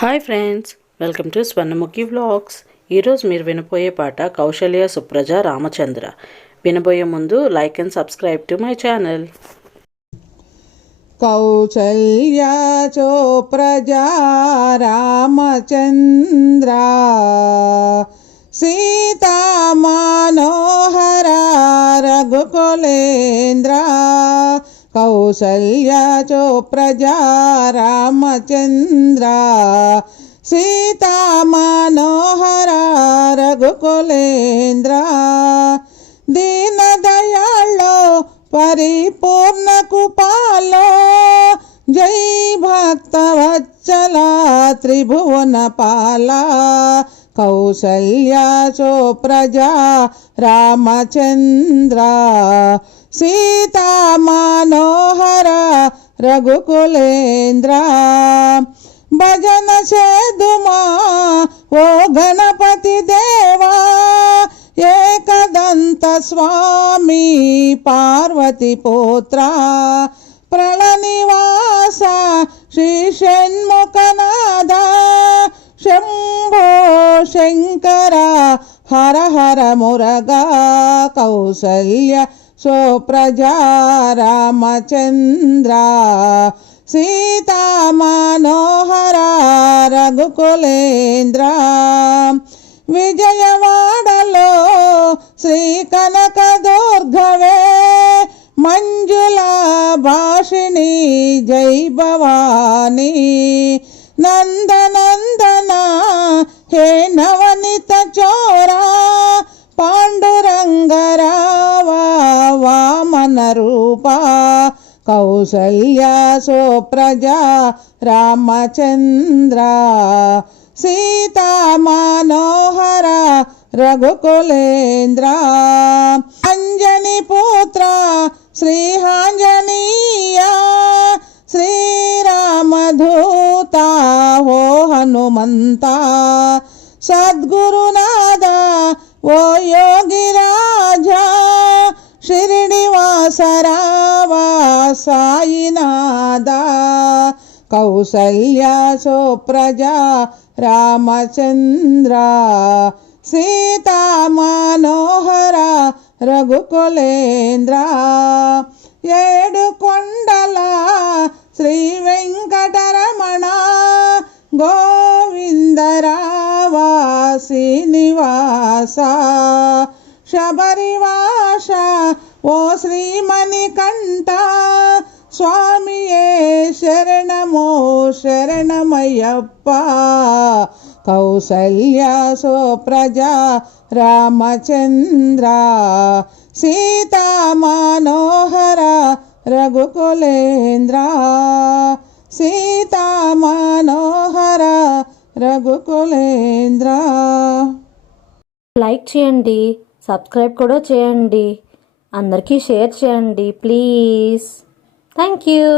Hi friends, welcome to Swarnamukhi vlogs. ఈరోజు మీరు వినబోయే పాట కౌశల్య సుప్రజ రామచంద్ర. వినబోయే ముందు like and subscribe to my channel. Kausalya సుప్రజ రామచంద్ర సీతా మనోహర రఘుకులేంద్ర. కౌశల్య సుప్రజ రామచంద్ర సీతా మనోహర రఘుకులేంద్ర. దీన దయాళో పరిపూర్ణ కుపాలో జై భక్త వత్సల త్రిభువన పాల. కౌశల్య సుప్రజ రామచంద్ర సీతా మనోహర రఘుకులేంద్ర. భజన చేదుమా ఓ గణపతి దేవా, ఏకదంత స్వామి పార్వతి పుత్ర. ప్రళనివాస శ్రీ షణ్ముఖనాథ, శంభో శంకర హర హర మురగా. కౌశల్య సుప్రజ రామచంద్ర సీతా మనోహర రఘుకులేంద్ర. విజయవాడలో శ్రీ కనక దుర్గవే, మంజుల భాషిణి జై భవాని. నందనందన హే నవనిత చోరా, పాండురంగరావా వామన రూపా. కౌశల్య సుప్రజ రామచంద్ర సీతా మనోహర రఘుకులేంద్ర. అంజని పుత్ర శ్రీహాంజనీయ, శ్రీరామధూత ఓ హనుమంత. సద్గురునాథ ఓ యోగిరాజా, షిరిడివాస రావా సాయినాథ. కౌశల్య సుప్రజ రామచంద్ర సీతా మనోహర రఘుకులేంద్ర. ఏడు కొండల శ్రీ వెంకటరమణ, గోవిందరావా శ్రీనివాస. శబరివాస ఓ శ్రీమణికంఠ, స్వామియే శరణమో శరణమయ్యప్ప. కౌశల్య సుప్రజ రామచంద్ర సీతా మనోహర రఘుకులేంద్ర. సీతా మనోహర రఘుకులేంద్ర. లైక్ చేయండి, సబ్స్క్రైబ్ కూడా చేయండి, అందరికీ షేర్ చేయండి ప్లీజ్. Thank you.